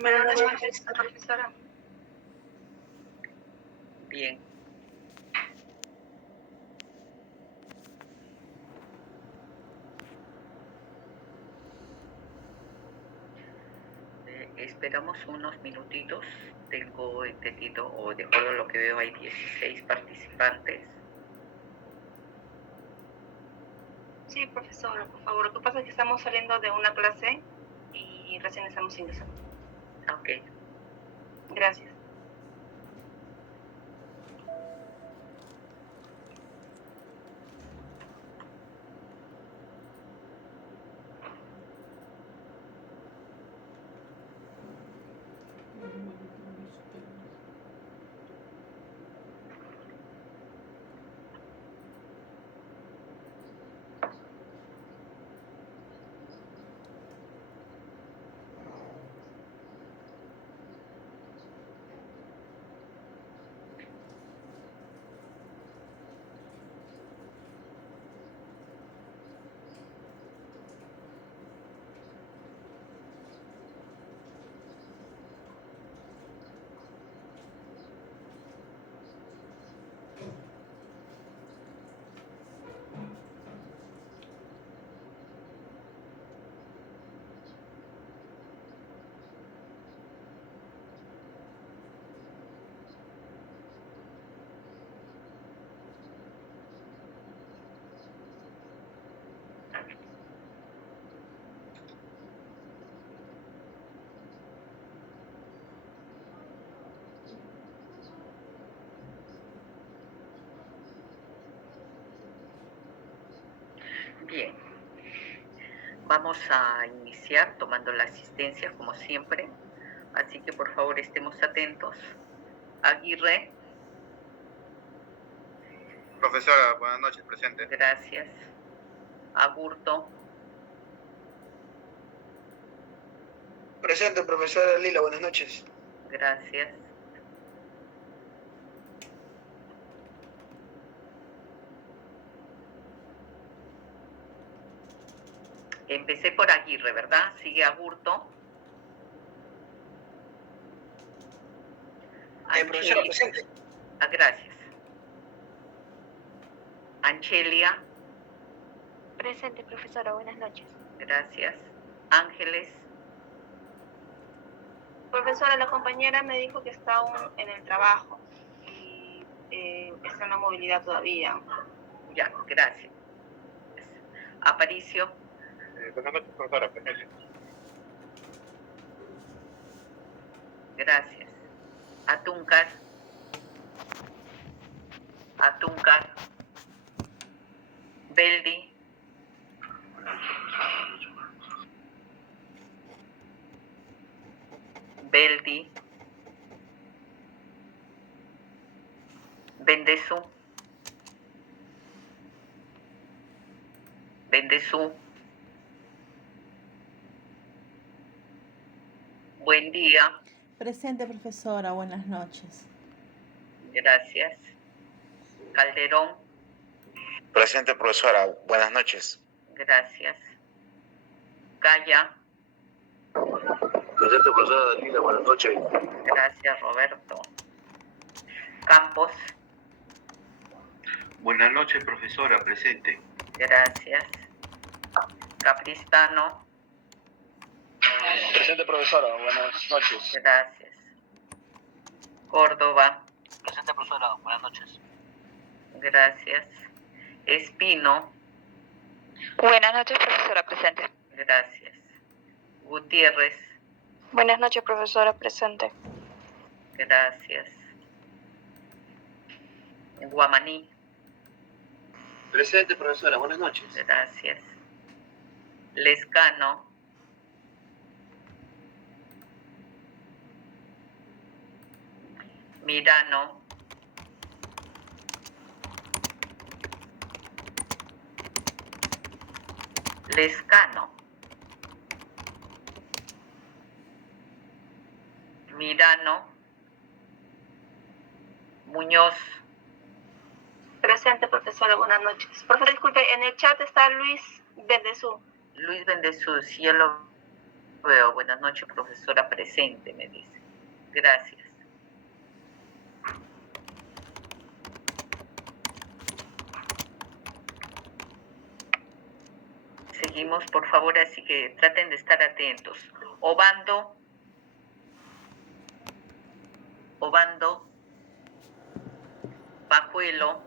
Buenas noches, profesora. Bien. Esperamos unos minutitos. Tengo entendido, o de acuerdo a lo que veo, hay 16 participantes. Sí, profesora, por favor. Lo que pasa es que estamos saliendo de una clase y recién estamos ingresando. Ok. Gracias. Bien. Vamos a iniciar tomando la asistencia como siempre. Así que por favor estemos atentos. Aguirre. Profesora, buenas noches, presente. Gracias. Agurto. Presente, profesora Lila, buenas noches. Gracias. Empecé por Aguirre, ¿verdad? Sigue Agurto. Profesora, presente. Gracias. Anchelia. Presente, profesora. Buenas noches. Gracias. Ángeles. Profesora, la compañera me dijo que está aún en el trabajo y está en la movilidad todavía. Ya, gracias. Aparicio. Buenas noches, profesora, presente. Gracias. Atúncar. Atúncar. Beldi. Beldi. Bendezú. Bendezú. Buen día. Presente, profesora. Buenas noches. Gracias. Calderón. Presente, profesora. Buenas noches. Gracias. Calla. Presente, profesora Lila, buenas noches. Gracias, Roberto. Campos. Buenas noches, profesora, presente. Gracias. Capristano. Presente, profesora, buenas noches. Gracias. Córdoba. Presente, profesora, buenas noches. Gracias. Espino. Buenas noches, profesora. Presente. Gracias. Gutiérrez. Buenas noches, profesora. Presente. Gracias. Guamaní. Presente, profesora, buenas noches. Gracias. Lescano. Mirano. Lescano. Mirano. Muñoz. Presente, profesora, buenas noches. Profesora, disculpe, en el chat está Luis Bendezú. Luis Bendezú, sí, ya lo Apruebo. Buenas noches, profesora presente, me dice. Gracias. Seguimos, por favor, así que traten de estar atentos. Obando. Pajuelo.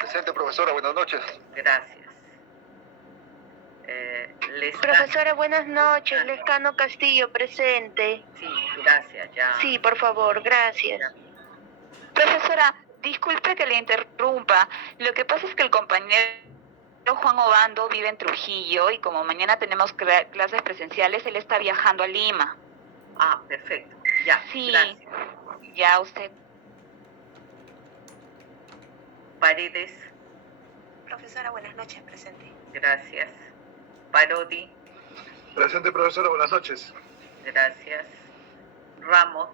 Presente, profesora, buenas noches. Gracias. Profesora, buenas noches. Lescano Castillo, presente. Sí, gracias, ya. Sí, por favor, gracias. Profesora, disculpe que le interrumpa. Lo que pasa es que el compañero Juan Obando vive en Trujillo y como mañana tenemos clases presenciales, él está viajando a Lima. Ah, perfecto. Ya, Sí, gracias. ya usted. Paredes. Profesora, buenas noches, presente. Gracias. Parodi. Presente, profesora, buenas noches. Gracias. Ramos.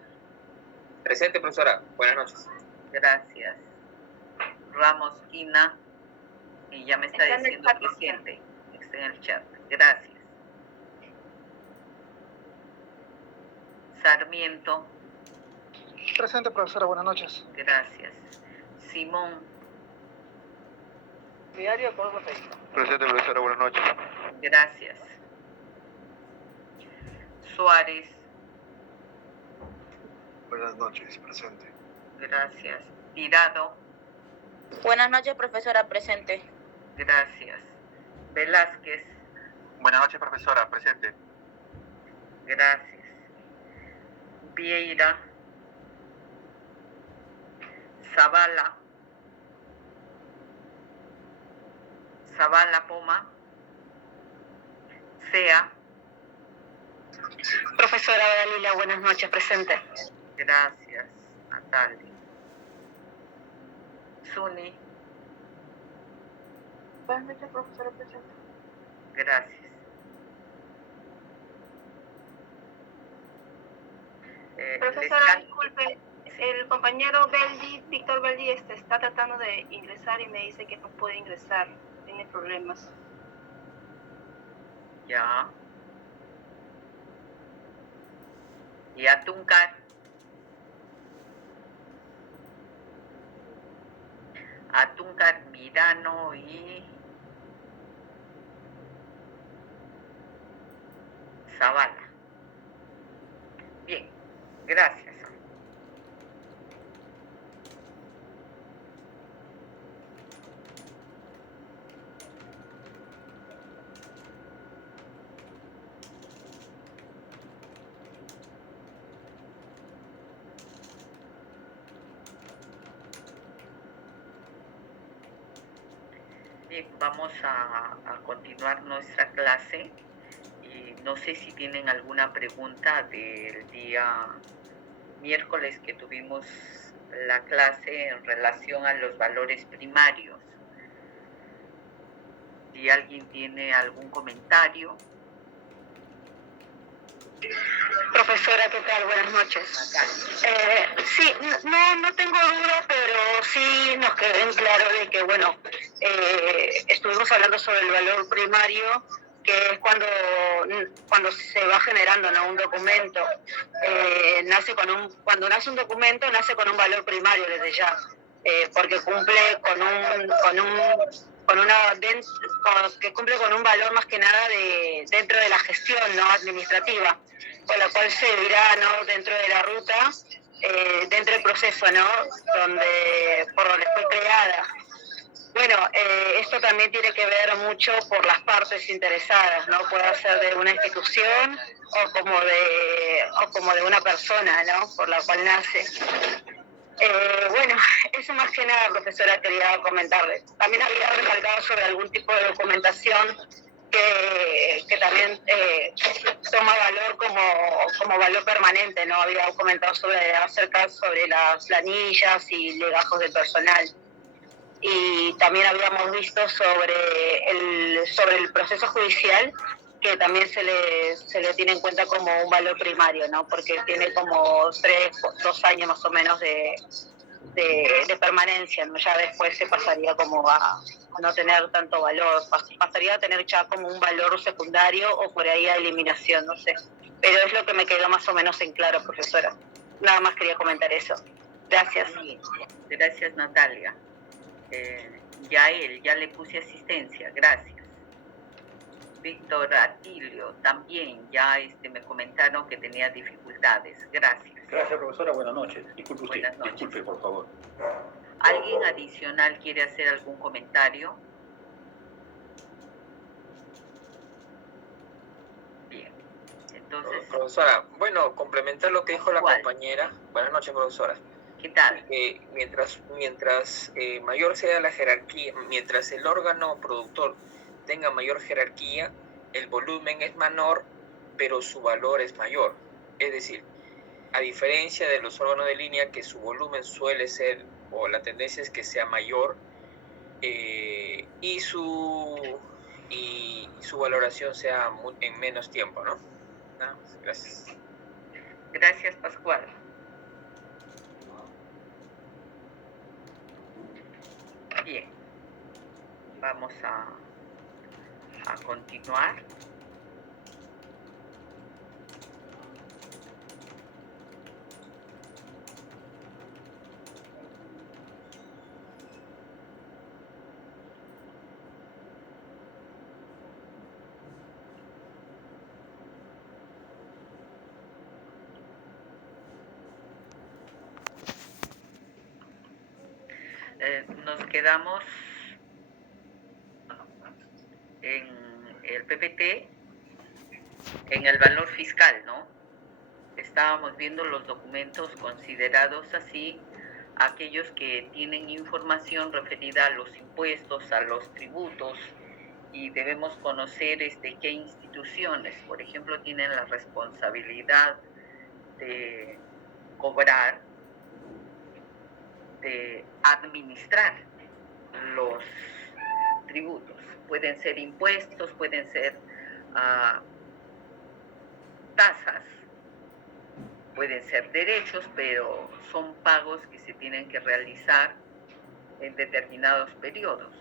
Presente, profesora. Buenas noches. Gracias. Ramos Quina. Y ya me está Está en el diciendo chat. presente. Está en el chat. Gracias. Sarmiento. Presente, profesora, buenas noches. Gracias. Simón. Diario con café. Presente, profesora, buenas noches. Gracias. Suárez. Buenas noches, presente. Gracias. Tirado. Buenas noches, profesora, presente. Gracias. Velázquez. Buenas noches, profesora, presente. Gracias. Vieira. Zavala. Zavala Poma. Sea. Profesora Dalila, buenas noches, presente. Gracias, Natalia. Suni. Buenas noches, profesora, presente. Gracias. Profesora, disculpe, el compañero Beldi, Víctor Beldi, está tratando de ingresar y me dice que no puede ingresar, tiene problemas. Ya. Y Atuncar. Atuncar Mirano y Zavala. Bien, gracias. Bien, vamos a continuar nuestra clase y no sé si tienen alguna pregunta del día miércoles que tuvimos la clase en relación a los valores primarios. Si alguien tiene algún comentario. Profesora, ¿qué tal? Buenas noches. Sí, no tengo duda, pero sí nos quedó en claro de que, bueno, estuvimos hablando sobre el valor primario, que es cuando se va generando, ¿no?, un documento. Cuando nace un documento, nace con un valor primario desde ya, porque cumple que cumple con un valor más que nada dentro de la gestión, ¿no?, administrativa, con la cual se dirá, ¿no?, dentro de la ruta, dentro del proceso, ¿no?, por donde fue creada. Bueno, esto también tiene que ver mucho por las partes interesadas, ¿no? Puede ser de una institución o como de una persona, ¿no?, por la cual nace. Bueno, eso más que nada, profesora, quería comentarles. También había recalcado sobre algún tipo de documentación que también toma valor como valor permanente, ¿no? Había comentado acerca sobre las planillas y legajos de personal. Y también habíamos visto sobre el proceso judicial, que también se le tiene en cuenta como un valor primario, ¿no? Porque tiene como 2 años más o menos de de permanencia, ¿no? Ya después se pasaría como a no tener tanto valor, pasaría a tener ya como un valor secundario o por ahí a eliminación, no sé. Pero es lo que me quedó más o menos en claro, profesora. Nada más quería comentar eso. Gracias. Gracias, Natalia. Ya le puse asistencia, gracias. Víctor Atilio, también ya me comentaron que tenía dificultades, gracias. Gracias, profesora, buenas noches. Disculpe usted, Buenas noches. disculpe, por favor. ¿Alguien adicional quiere hacer algún comentario? Bien, entonces... Profesora, bueno, complementar lo que dijo la ¿Cuál? compañera. Buenas noches, profesora. ¿Qué tal? Mientras mayor sea la jerarquía, mientras el órgano productor tenga mayor jerarquía, el volumen es menor, pero su valor es mayor. Es decir, a diferencia de los órganos de línea, que su volumen suele ser, o la tendencia es que sea mayor, y su valoración sea en menos tiempo, ¿no? Nada más. Gracias. Gracias, Pascual. Bien, vamos a continuar. Nos quedamos en el PPT, en el valor fiscal, ¿no? Estábamos viendo los documentos considerados así, aquellos que tienen información referida a los impuestos, a los tributos, y debemos conocer qué instituciones, por ejemplo, tienen la responsabilidad de cobrar, de administrar los tributos. Pueden ser impuestos, pueden ser tasas, pueden ser derechos, pero son pagos que se tienen que realizar en determinados periodos.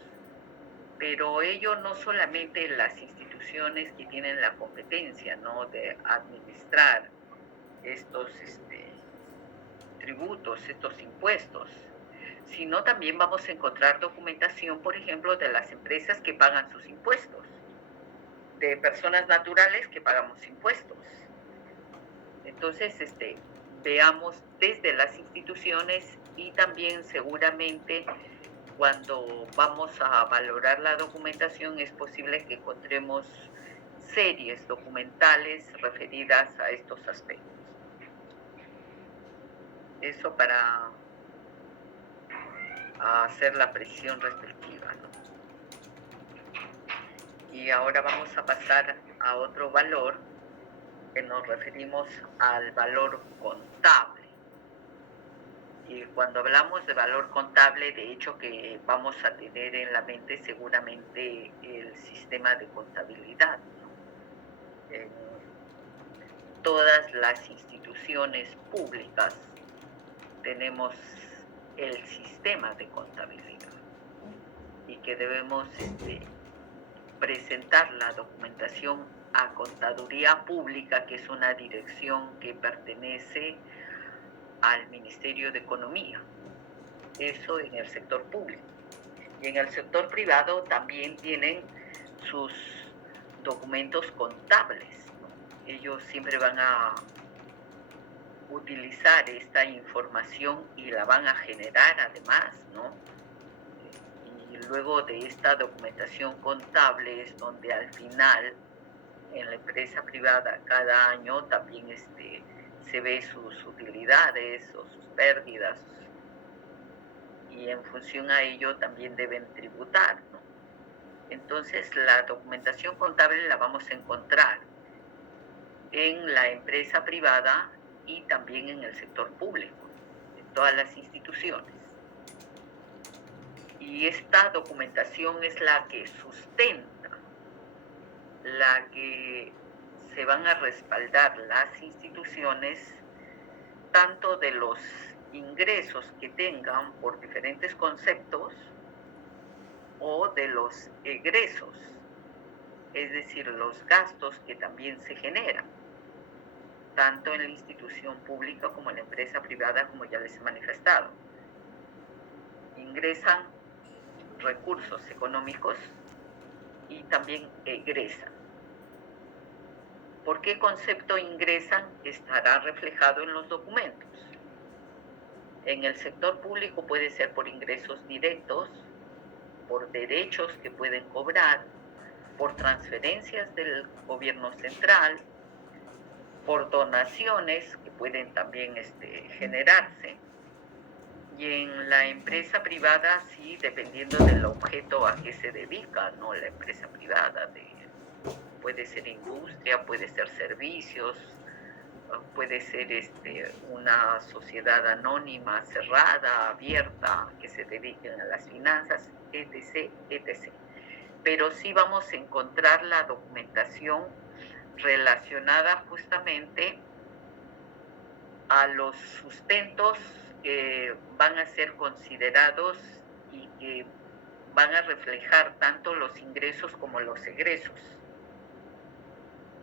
Pero ello no solamente las instituciones que tienen la competencia, ¿no?, de administrar estos tributos, estos impuestos, sino también vamos a encontrar documentación, por ejemplo, de las empresas que pagan sus impuestos, de personas naturales que pagamos impuestos. Entonces, veamos desde las instituciones, y también seguramente cuando vamos a valorar la documentación es posible que encontremos series documentales referidas a estos aspectos. Eso para hacer la precisión respectiva, ¿no? Y ahora vamos a pasar a otro valor, que nos referimos al valor contable. Y cuando hablamos de valor contable, de hecho que vamos a tener en la mente seguramente el sistema de contabilidad, ¿no? En todas las instituciones públicas tenemos el sistema de contabilidad, y que debemos presentar la documentación a Contaduría Pública, que es una dirección que pertenece al Ministerio de Economía. Eso en el sector público. Y en el sector privado también tienen sus documentos contables, ¿no? Ellos siempre van a utilizar esta información y la van a generar además, ¿no? Y luego de esta documentación contable es donde al final en la empresa privada cada año también se ve sus utilidades o sus pérdidas, y en función a ello también deben tributar, ¿no? Entonces la documentación contable la vamos a encontrar en la empresa privada y también en el sector público, en todas las instituciones. Y esta documentación es la que sustenta, la que se van a respaldar las instituciones, tanto de los ingresos que tengan por diferentes conceptos o de los egresos, es decir, los gastos que también se generan, tanto en la institución pública como en la empresa privada, como ya les he manifestado. Ingresan recursos económicos y también egresan. ¿Por qué concepto ingresan? Estará reflejado en los documentos. En el sector público puede ser por ingresos directos, por derechos que pueden cobrar, por transferencias del gobierno central, por donaciones que pueden también generarse. Y en la empresa privada, sí, dependiendo del objeto a que se dedica, ¿no? La empresa privada puede ser industria, puede ser servicios, puede ser una sociedad anónima, cerrada, abierta, que se dediquen a las finanzas, etc., etc. Pero sí vamos a encontrar la documentación relacionada justamente a los sustentos que van a ser considerados y que van a reflejar tanto los ingresos como los egresos,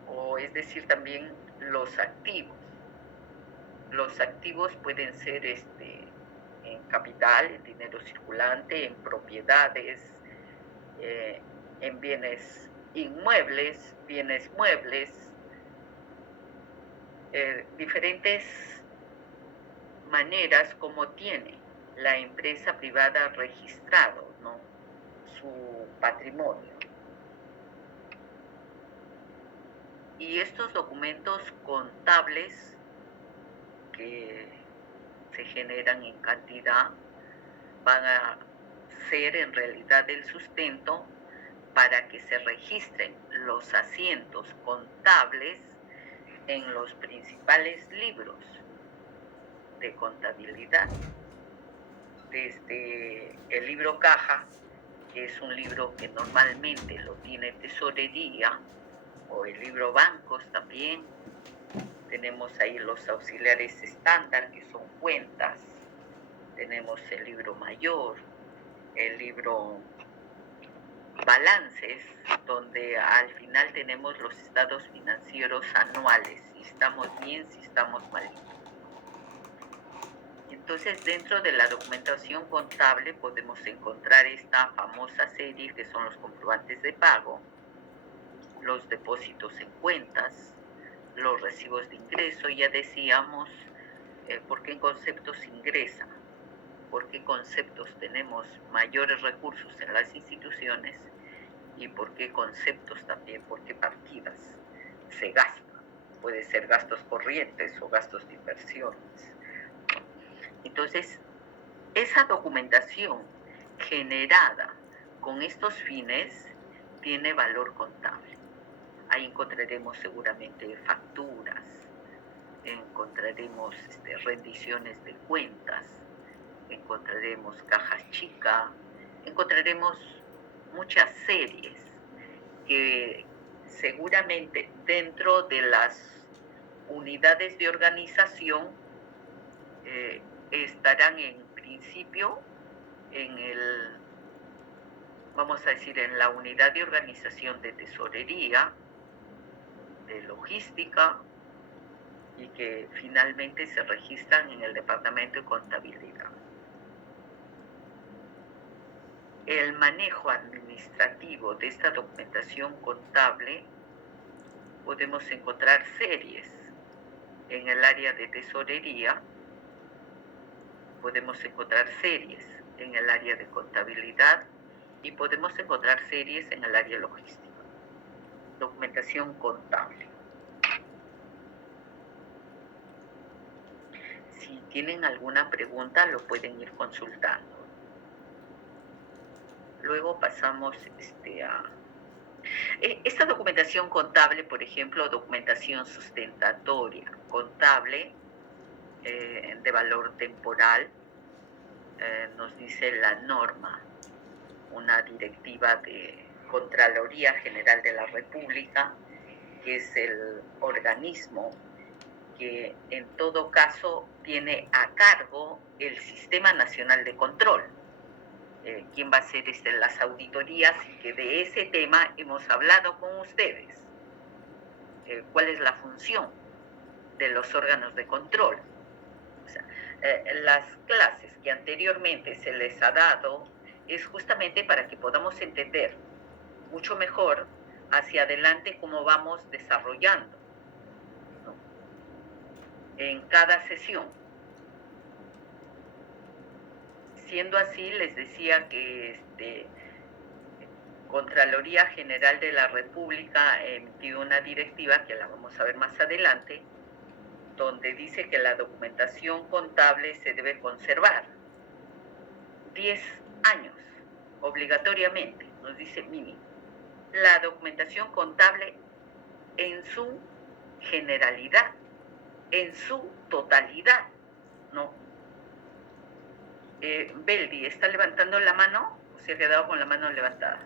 o es decir, también los activos. Los activos pueden ser en capital, en dinero circulante, en propiedades, en bienes inmuebles, bienes muebles, diferentes maneras como tiene la empresa privada registrado, ¿no? Su patrimonio. Y estos documentos contables que se generan en cantidad van a ser en realidad el sustento para que se registren los asientos contables en los principales libros de contabilidad, desde el libro caja, que es un libro que normalmente lo tiene tesorería, o el libro bancos también. Tenemos ahí los auxiliares estándar, que son cuentas. Tenemos el libro mayor, el libro balances, donde al final tenemos los estados financieros anuales, si estamos bien, si estamos mal. Entonces, dentro de la documentación contable podemos encontrar esta famosa serie que son los comprobantes de pago, los depósitos en cuentas, los recibos de ingreso. Ya decíamos por qué conceptos ingresan, por qué conceptos tenemos mayores recursos en las instituciones y por qué conceptos también, por qué partidas se gastan. Puede ser gastos corrientes o gastos de inversiones. Entonces, esa documentación generada con estos fines tiene valor contable. Ahí encontraremos seguramente facturas, encontraremos rendiciones de cuentas, encontraremos cajas chicas, encontraremos muchas series que seguramente dentro de las unidades de organización estarán en principio vamos a decir, en la unidad de organización de tesorería, de logística, y que finalmente se registran en el departamento de contabilidad. El manejo administrativo de esta documentación contable podemos encontrar series en el área de tesorería, podemos encontrar series en el área de contabilidad y podemos encontrar series en el área logística. Documentación contable. Si tienen alguna pregunta, lo pueden ir consultando. Luego pasamos a... Esta documentación contable, por ejemplo, documentación sustentatoria contable de valor temporal, nos dice la norma, una directiva de Contraloría General de la República, que es el organismo que en todo caso tiene a cargo el Sistema Nacional de Control. ¿Quién va a hacer las auditorías? Y que de ese tema hemos hablado con ustedes. ¿Cuál es la función de los órganos de control? O sea, las clases que anteriormente se les ha dado es justamente para que podamos entender mucho mejor hacia adelante cómo vamos desarrollando, ¿no?, en cada sesión. Siendo así, les decía que Contraloría General de la República ha emitido una directiva que la vamos a ver más adelante, donde dice que la documentación contable se debe conservar 10 años, obligatoriamente, nos dice mínimo. La documentación contable en su generalidad, en su totalidad, ¿no? Beldi, ¿está levantando la mano o se ha quedado con la mano levantada?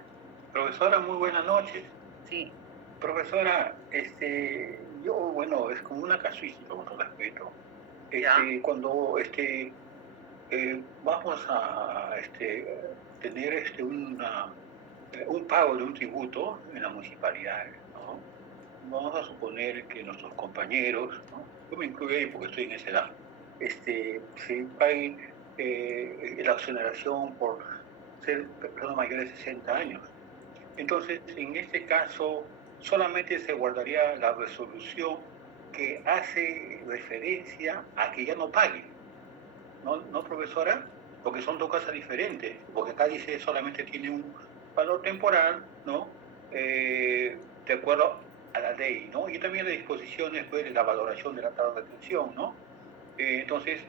Profesora, muy buenas noches. Sí. Profesora, yo, bueno, es como una casuística, con todo respeto. Ya. Cuando vamos a tener un pago de un tributo en la municipalidad, ¿no? Vamos a suponer que nuestros compañeros, ¿no?, yo me incluyo ahí porque estoy en esa edad, se paguen la exoneración por ser personas mayores de 60 años. Entonces, en este caso, solamente se guardaría la resolución que hace referencia a que ya no pague. ¿No, profesora? Porque son dos cosas diferentes. Porque acá dice solamente tiene un valor temporal, ¿no? De acuerdo a la ley, ¿no? Y también las disposiciones, pues, de la valoración de la tabla de retención, ¿no? Entonces,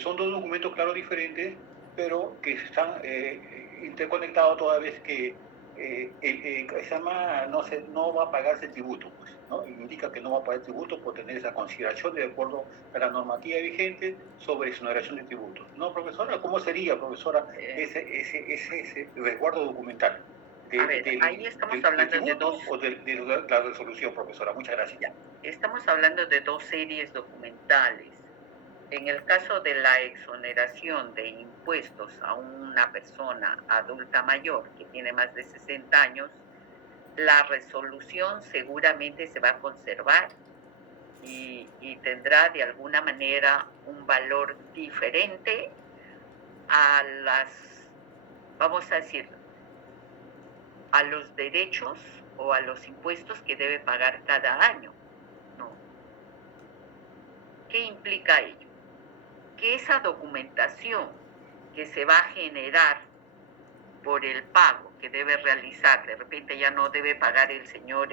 son dos documentos, claro, diferentes, pero que están interconectados toda vez que no va a pagarse tributo, pues, ¿no? Indica que no va a pagar tributo por tener esa consideración de acuerdo a la normativa vigente sobre exoneración de tributos. ¿No, profesora? ¿Cómo sería, profesora, ese resguardo documental? Ahí estamos hablando de dos... ¿O de la resolución, profesora? Muchas gracias. Ya. Estamos hablando de dos series documentales. En el caso de la exoneración de impuestos a una persona adulta mayor que tiene más de 60 años, la resolución seguramente se va a conservar y tendrá de alguna manera un valor diferente a vamos a decir, a los derechos o a los impuestos que debe pagar cada año, ¿no? ¿Qué implica ello? Que esa documentación que se va a generar por el pago que debe realizar, de repente ya no debe pagar el señor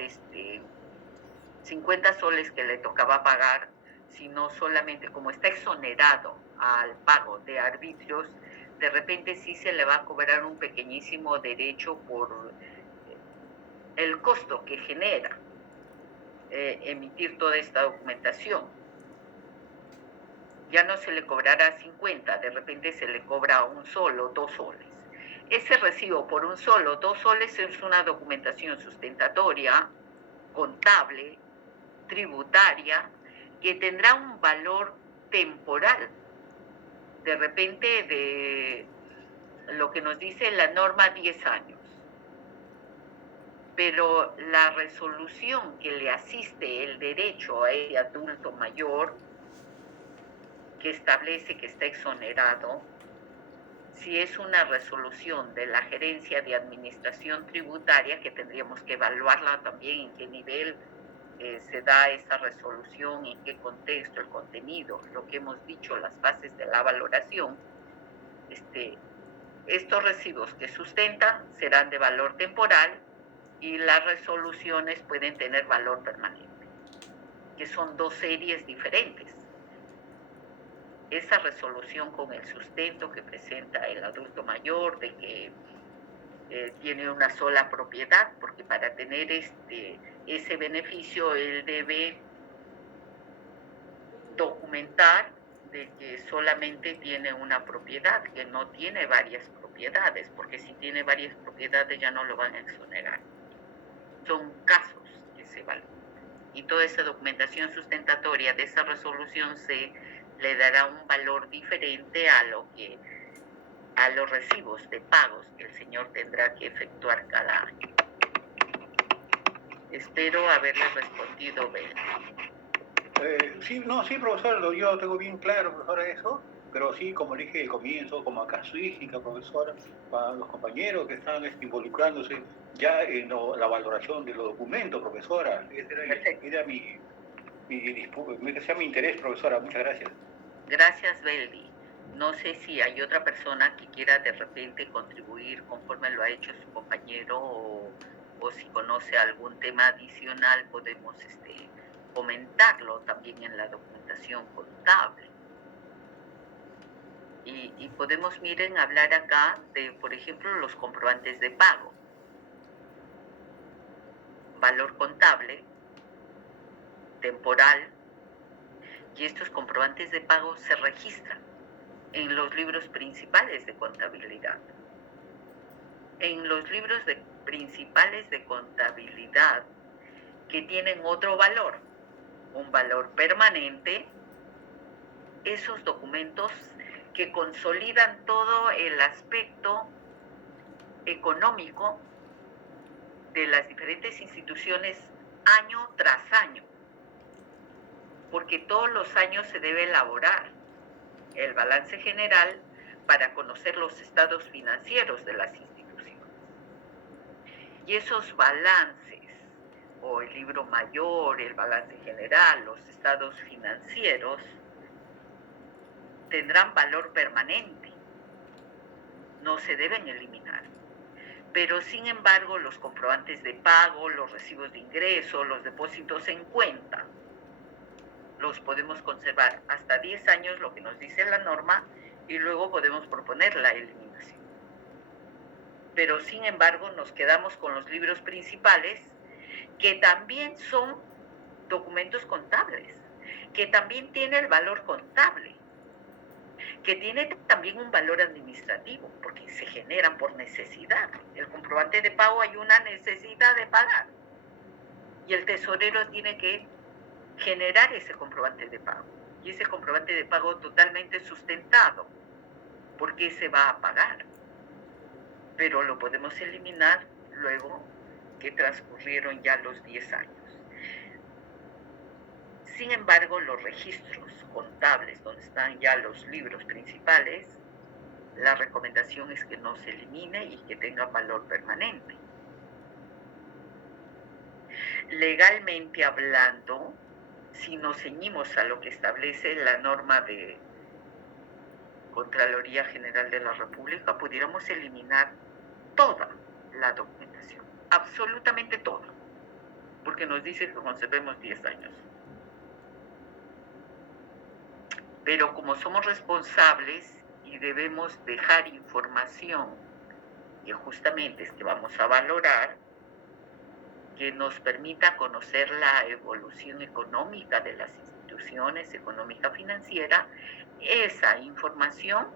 50 soles que le tocaba pagar, sino solamente como está exonerado al pago de arbitrios, de repente sí se le va a cobrar un pequeñísimo derecho por el costo que genera emitir toda esta documentación. Ya no se le cobrará 50, de repente se le cobra 1 sol o 2 soles. Ese recibo por 1 sol o 2 soles es una documentación sustentatoria, contable, tributaria, que tendrá un valor temporal. De repente de lo que nos dice la norma 10 años. Pero la resolución que le asiste el derecho a ese adulto mayor, que establece que está exonerado, si es una resolución de la Gerencia de Administración Tributaria, que tendríamos que evaluarla también en qué nivel se da esa resolución, en qué contexto, el contenido, lo que hemos dicho, las bases de la valoración, estos recibos que sustentan serán de valor temporal y las resoluciones pueden tener valor permanente, que son dos series diferentes. Esa resolución con el sustento que presenta el adulto mayor de que tiene una sola propiedad, porque para tener ese beneficio él debe documentar de que solamente tiene una propiedad, que no tiene varias propiedades, porque si tiene varias propiedades ya no lo van a exonerar. Son casos que se evalúan. y toda esa documentación sustentatoria de esa resolución C le dará un valor diferente a los recibos de pagos que el señor tendrá que efectuar cada año. Espero haberle respondido, Bel. Sí, profesor, yo tengo bien claro, profesora, eso, pero sí, como le dije al comienzo, como casuística, profesora, para los compañeros que están involucrándose ya en la valoración de los documentos, profesora. Ese era mi interés, profesora. Muchas gracias. Gracias, Beldi. No sé si hay otra persona que quiera de repente contribuir conforme lo ha hecho su compañero o si conoce algún tema adicional, podemos comentarlo también en la documentación contable. Y podemos, miren, hablar acá de, por ejemplo, los comprobantes de pago. Valor contable, temporal, y estos comprobantes de pago se registran en los libros principales de contabilidad. En los libros principales de contabilidad que tienen otro valor, un valor permanente, esos documentos que consolidan todo el aspecto económico de las diferentes instituciones año tras año, porque todos los años se debe elaborar el balance general para conocer los estados financieros de las instituciones. Y esos balances, o el libro mayor, el balance general, los estados financieros, tendrán valor permanente, no se deben eliminar. Pero sin embargo, los comprobantes de pago, los recibos de ingreso, los depósitos en cuenta, los podemos conservar hasta 10 años, lo que nos dice la norma, y luego podemos proponer la eliminación. Pero sin embargo, nos quedamos con los libros principales, que también son documentos contables, que también tienen el valor contable, que tiene también un valor administrativo, porque se generan por necesidad. El comprobante de pago, hay una necesidad de pagar, y el tesorero tiene que generar ese comprobante de pago, y ese comprobante de pago totalmente sustentado, porque se va a pagar, pero lo podemos eliminar luego que transcurrieron ya los 10 años. Sin embargo, los registros contables, donde están ya los libros principales, la recomendación es que no se elimine y que tenga valor permanente. Legalmente hablando, si nos ceñimos a lo que establece la norma de Contraloría General de la República, pudiéramos eliminar toda la documentación, absolutamente toda, porque nos dice que conservemos 10 años. Pero como somos responsables y debemos dejar información que justamente es que vamos a valorar, que nos permita conocer la evolución económica de las instituciones, económica financiera, esa información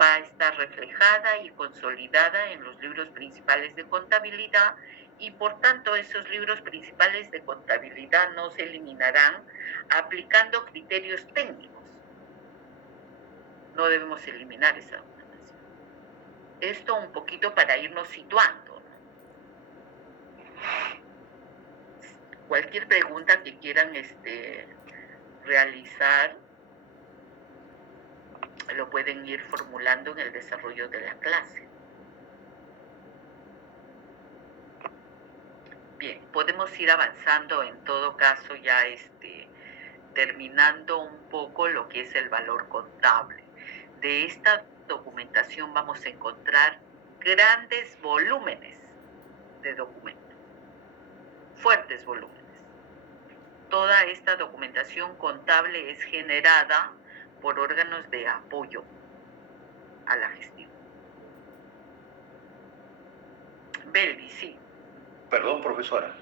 va a estar reflejada y consolidada en los libros principales de contabilidad, y por tanto esos libros principales de contabilidad no se eliminarán aplicando criterios técnicos. No debemos eliminar esa documentación. Esto un poquito para irnos situando, ¿no? Cualquier pregunta que quieran realizar, lo pueden ir formulando en el desarrollo de la clase. Bien, podemos ir avanzando en todo caso ya terminando un poco lo que es el valor contable. De esta documentación vamos a encontrar grandes volúmenes de documentos, fuertes volúmenes. Toda esta documentación contable es generada por órganos de apoyo a la gestión. Beldi, sí. Perdón, profesora.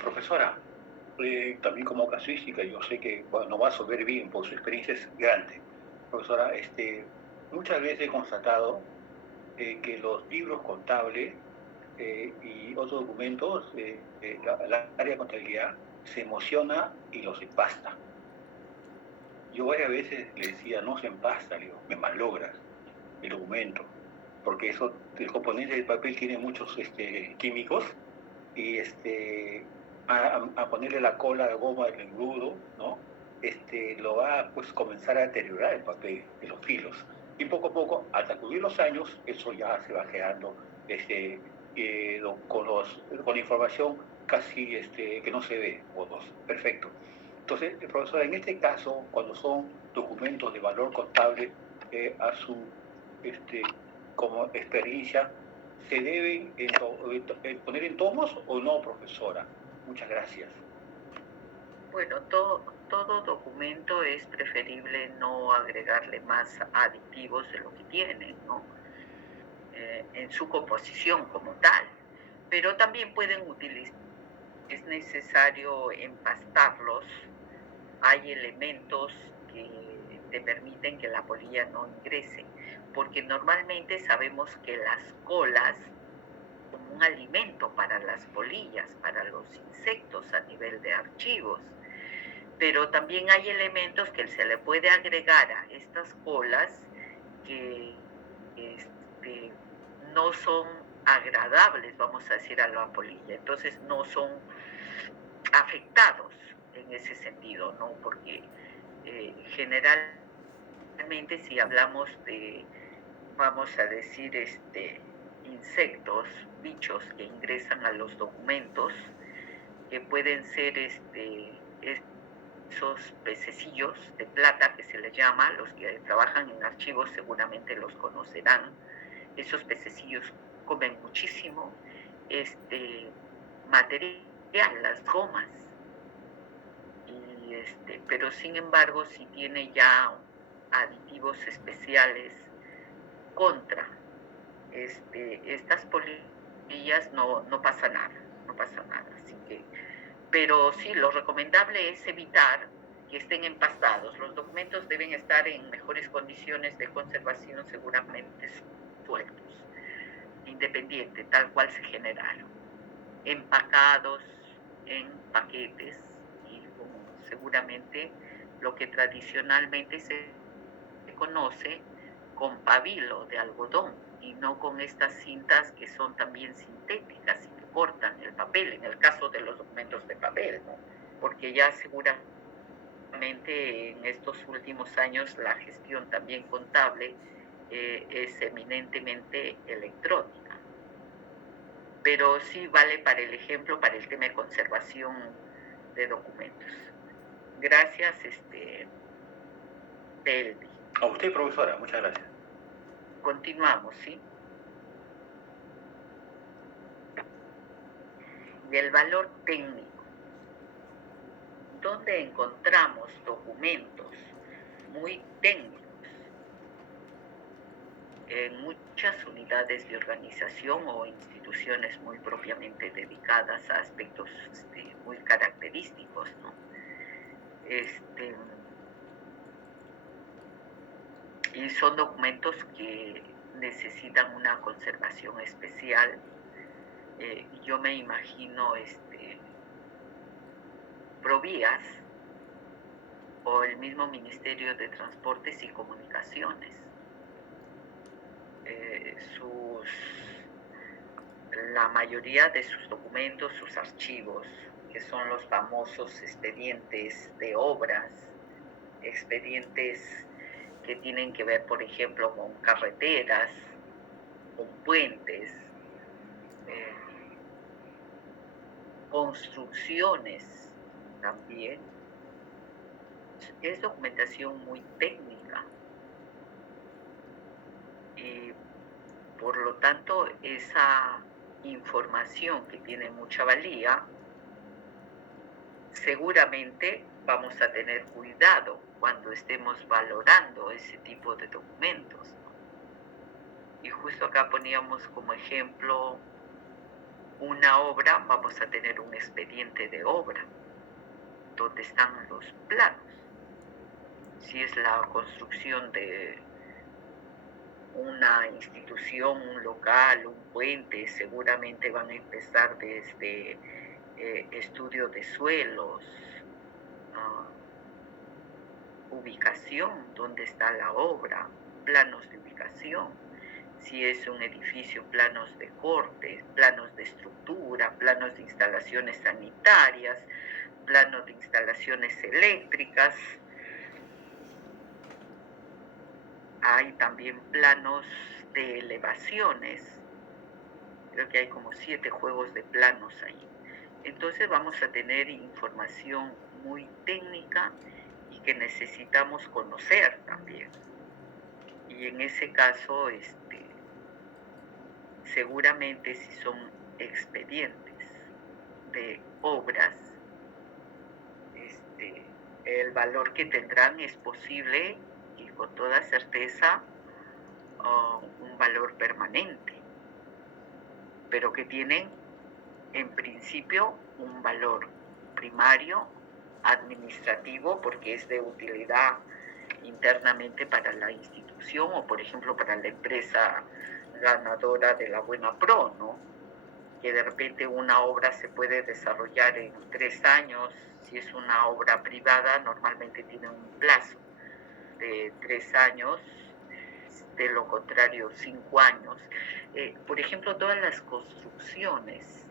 Profesora, también como casuística, yo sé que no va a resolver bien, por su experiencia es grande. Profesora, muchas veces he constatado que los libros contables y otros documentos, la área de contabilidad, se emociona y los empasta. Yo varias veces le decía, no se empasta, le digo, me malogras el documento, porque eso, el componente del papel tiene muchos químicos, y a ponerle la cola de goma del engrudo, ¿no? Lo va a pues, comenzar a deteriorar el papel de los filos. Y poco a poco, al transcurrir los años, eso ya se va quedando con información casi que no se ve, fotos. Perfecto. Entonces, profesor, en este caso, cuando son documentos de valor contable, a su como experiencia, ¿se deben poner en tomos o no, profesora? Muchas gracias. Bueno, todo documento es preferible no agregarle más aditivos de lo que tiene, ¿no? En su composición como tal, pero también pueden utilizar, es necesario empastarlos. Hay elementos que te permiten que la polilla no ingrese, porque normalmente sabemos que las colas son un alimento para las polillas, para los insectos a nivel de archivos, pero también hay elementos que se le puede agregar a estas colas que no son agradables, vamos a decir, a la polilla, entonces no son afectados en ese sentido, ¿no? Porque generalmente si hablamos de, vamos a decir, insectos, bichos que ingresan a los documentos, que pueden ser esos pececillos de plata que se les llama, los que trabajan en archivos seguramente los conocerán. Esos pececillos comen muchísimo material, las gomas, pero sin embargo si tiene ya aditivos especiales contra estas polillas, no pasa nada, así que, pero sí, lo recomendable es evitar que estén empastados. Los documentos deben estar en mejores condiciones de conservación, seguramente sueltos, independiente, tal cual se generaron, empacados en paquetes y como seguramente lo que tradicionalmente se conoce con pabilo de algodón y no con estas cintas que son también sintéticas y que cortan el papel, en el caso de los documentos de papel, ¿no? Porque ya seguramente en estos últimos años la gestión también contable es eminentemente electrónica. Pero sí vale para el ejemplo, para el tema de conservación de documentos. Gracias, Belvi. A usted, profesora, muchas gracias. Continuamos, ¿sí? Y el valor técnico. ¿Dónde encontramos documentos muy técnicos? En muchas unidades de organización o instituciones muy propiamente dedicadas a aspectos muy característicos, ¿no? Y son documentos que necesitan una conservación especial. Yo me imagino Provías o el mismo Ministerio de Transportes y Comunicaciones. La mayoría de sus documentos, sus archivos, que son los famosos expedientes de obras, expedientes que tienen que ver, por ejemplo, con carreteras, con puentes, construcciones también. Es documentación muy técnica y por lo tanto esa información que tiene mucha valía, seguramente vamos a tener cuidado cuando estemos valorando ese tipo de documentos. Y justo acá poníamos como ejemplo una obra, vamos a tener un expediente de obra, donde están los planos. Si es la construcción de una institución, un local, un puente, seguramente van a empezar desde estudio de suelos, ubicación, dónde está la obra, planos de ubicación, si es un edificio, planos de corte, planos de estructura, planos de instalaciones sanitarias, planos de instalaciones eléctricas. Hay también planos de elevaciones, creo que hay como 7 juegos de planos ahí. Entonces vamos a tener información muy técnica y que necesitamos conocer también. Y en ese caso, seguramente si son expedientes de obras, el valor que tendrán es posible y con toda certeza un valor permanente, pero que tienen en principio un valor primario, administrativo, porque es de utilidad internamente para la institución o por ejemplo para la empresa ganadora de la Buena Pro, ¿no? Que de repente una obra se puede desarrollar en 3 años, si es una obra privada normalmente tiene un plazo de 3 años, de lo contrario 5 años. Por ejemplo, todas las construcciones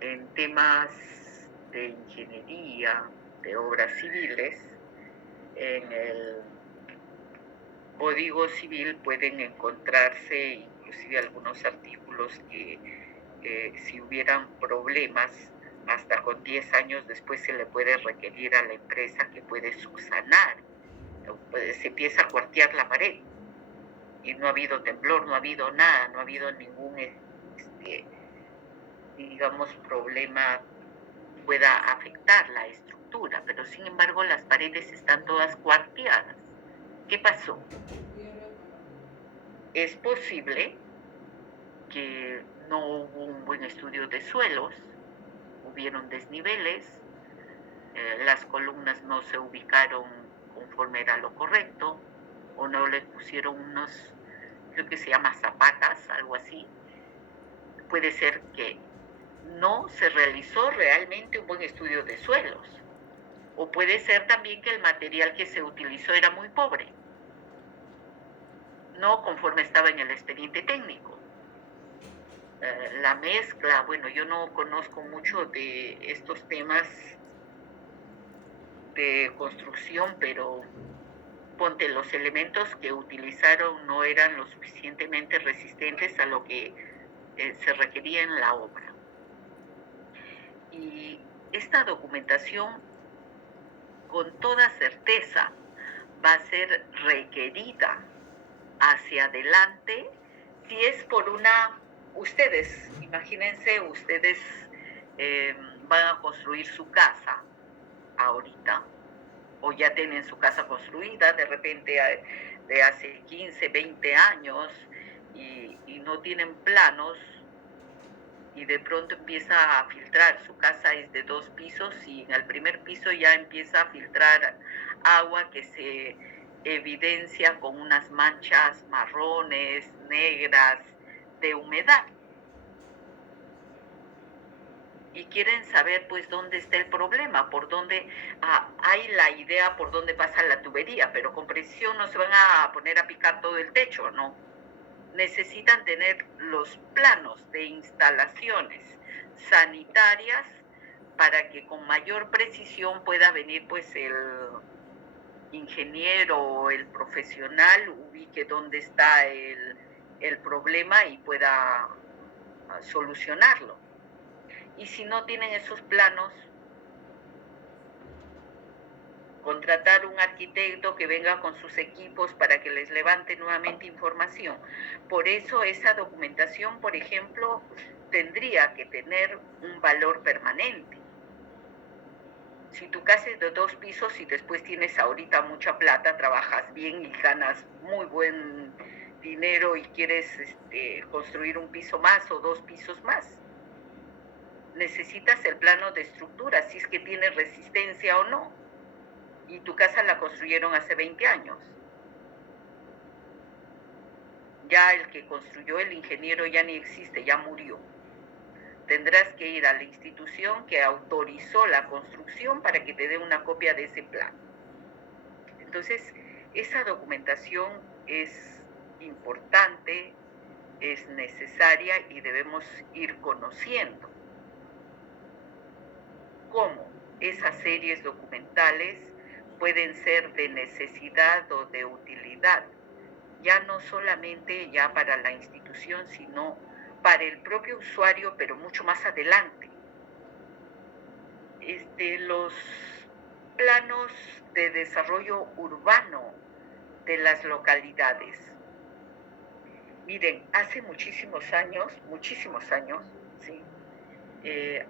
en temas de ingeniería, de obras civiles, en el Código Civil pueden encontrarse inclusive algunos artículos que si hubieran problemas, hasta con 10 años después se le puede requerir a la empresa que puede subsanar. Se empieza a cuartear la pared y no ha habido temblor, no ha habido nada, no ha habido ningún digamos problema pueda afectar la estructura, pero sin embargo las paredes están todas cuarteadas. ¿Qué pasó? Es posible que no hubo un buen estudio de suelos, hubieron desniveles, las columnas no se ubicaron conforme era lo correcto, o no le pusieron unos, creo que se llama zapatas, algo así. Puede ser que no se realizó realmente un buen estudio de suelos, o puede ser también que el material que se utilizó era muy pobre, no conforme estaba en el expediente técnico. La mezcla, bueno, yo no conozco mucho de estos temas de construcción, pero ponte, los elementos que utilizaron no eran lo suficientemente resistentes a lo que se requería en la obra. Y esta documentación con toda certeza va a ser requerida hacia adelante si es por ustedes, imagínense, ustedes van a construir su casa ahorita, o ya tienen su casa construida de repente de hace 15, 20 años y no tienen planos, y de pronto empieza a filtrar, su casa es de 2 pisos y en el primer piso ya empieza a filtrar agua que se evidencia con unas manchas marrones, negras, de humedad. Y quieren saber pues dónde está el problema, por dónde hay la idea por dónde pasa la tubería, pero con precisión no se van a poner a picar todo el techo, ¿no? Necesitan tener los planos de instalaciones sanitarias para que con mayor precisión pueda venir pues el ingeniero o el profesional, ubique dónde está el problema y pueda solucionarlo. Y si no tienen esos planos, contratar un arquitecto que venga con sus equipos para que les levante nuevamente información. Por eso esa documentación, por ejemplo, tendría que tener un valor permanente. Si tu casa es de 2 pisos y después tienes ahorita mucha plata, trabajas bien y ganas muy buen dinero y quieres construir un piso más o 2 pisos más, necesitas el plano de estructura, si es que tiene resistencia o no. Y tu casa la construyeron hace 20 años. Ya el que construyó, el ingeniero, ya ni existe, ya murió. tendrás que ir a la institución que autorizó la construcción para que te dé una copia de ese plan. Entonces, esa documentación es importante, es necesaria y debemos ir conociendo cómo esas series documentales pueden ser de necesidad o de utilidad, ya no solamente ya para la institución, sino para el propio usuario, pero mucho más adelante. Los planos de desarrollo urbano de las localidades. Miren, hace muchísimos años, ¿sí?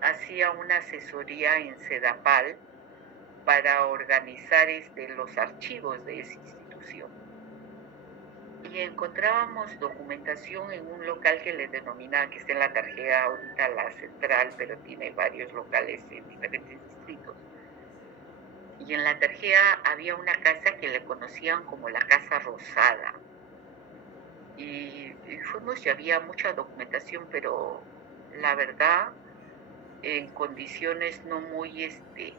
Hacía una asesoría en Sedapal para organizar los archivos de esa institución. Y encontrábamos documentación en un local que le denominaban, que está en la tarjeta ahorita la central, pero tiene varios locales en diferentes distritos. Y en la tarjeta había una casa que le conocían como la Casa Rosada. Y fuimos y había mucha documentación, pero la verdad, en condiciones no muy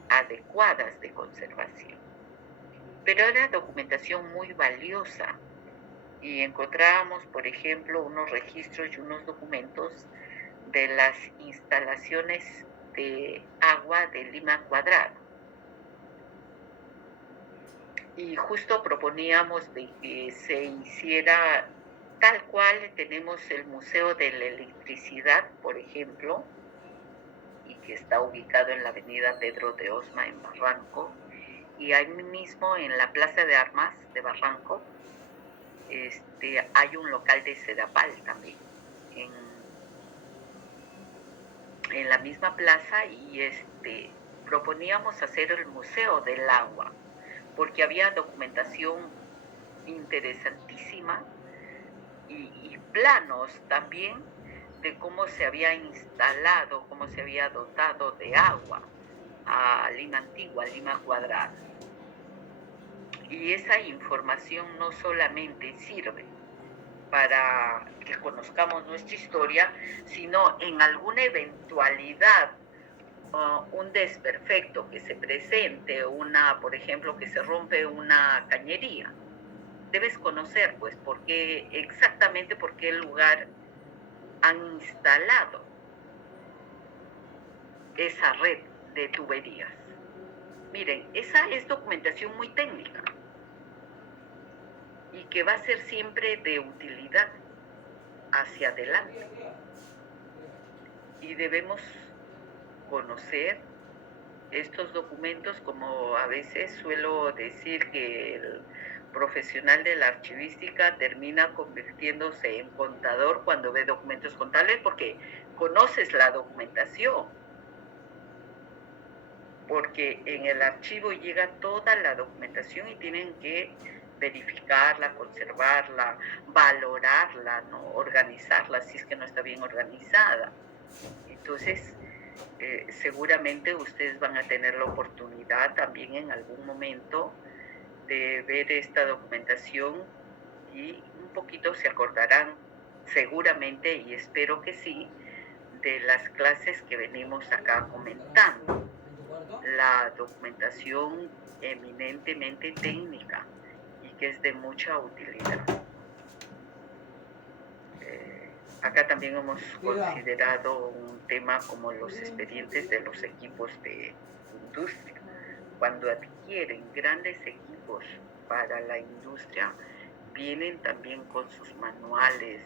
adecuadas de conservación. Pero era documentación muy valiosa. Y encontrábamos, por ejemplo, unos registros y unos documentos de las instalaciones de agua de Lima Cuadrado. Y justo proponíamos de que se hiciera tal cual. Tenemos el Museo de la Electricidad, por ejemplo, y que está ubicado en la avenida Pedro de Osma en Barranco, y ahí mismo en la Plaza de Armas de Barranco hay un local de Sedapal también, en la misma plaza, y proponíamos hacer el Museo del Agua, porque había documentación interesantísima y planos también de cómo se había instalado, cómo se había dotado de agua a Lima Antigua, a Lima Cuadrada. Y esa información no solamente sirve para que conozcamos nuestra historia, sino en alguna eventualidad, un desperfecto que se presente, por ejemplo, que se rompe una cañería. Debes conocer, pues, exactamente por qué lugar han instalado esa red de tuberías. Miren, esa es documentación muy técnica y que va a ser siempre de utilidad hacia adelante. Y debemos conocer estos documentos, como a veces suelo decir que el profesional de la archivística termina convirtiéndose en contador cuando ve documentos contables, porque conoces la documentación, porque en el archivo llega toda la documentación y tienen que verificarla, conservarla, valorarla, ¿no? Organizarla si es que no está bien organizada. Entonces, seguramente ustedes van a tener la oportunidad también en algún momento de ver esta documentación y un poquito se acordarán seguramente, y espero que sí, de las clases que venimos acá comentando. La documentación eminentemente técnica y que es de mucha utilidad. Acá también hemos considerado un tema como los expedientes de los equipos de industria. Cuando adquieren grandes equipos para la industria, vienen también con sus manuales,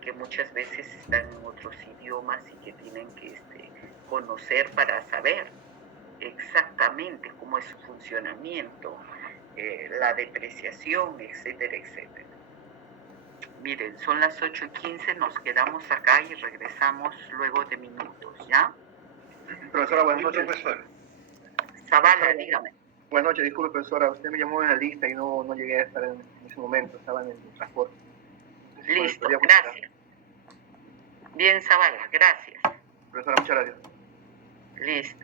que muchas veces están en otros idiomas y que tienen que conocer para saber exactamente cómo es su funcionamiento, la depreciación, etcétera, etcétera. Miren, son las 8:15, nos quedamos acá y regresamos luego de minutos, ¿ya? Profesora, buenas noches. Zavala, dígame. Buenas noches, disculpe, profesora. Usted me llamó en la lista y no llegué a estar en ese momento. Estaba en el transporte. Listo, gracias. Bien, Zavala, gracias. Profesora, muchas gracias. Listo.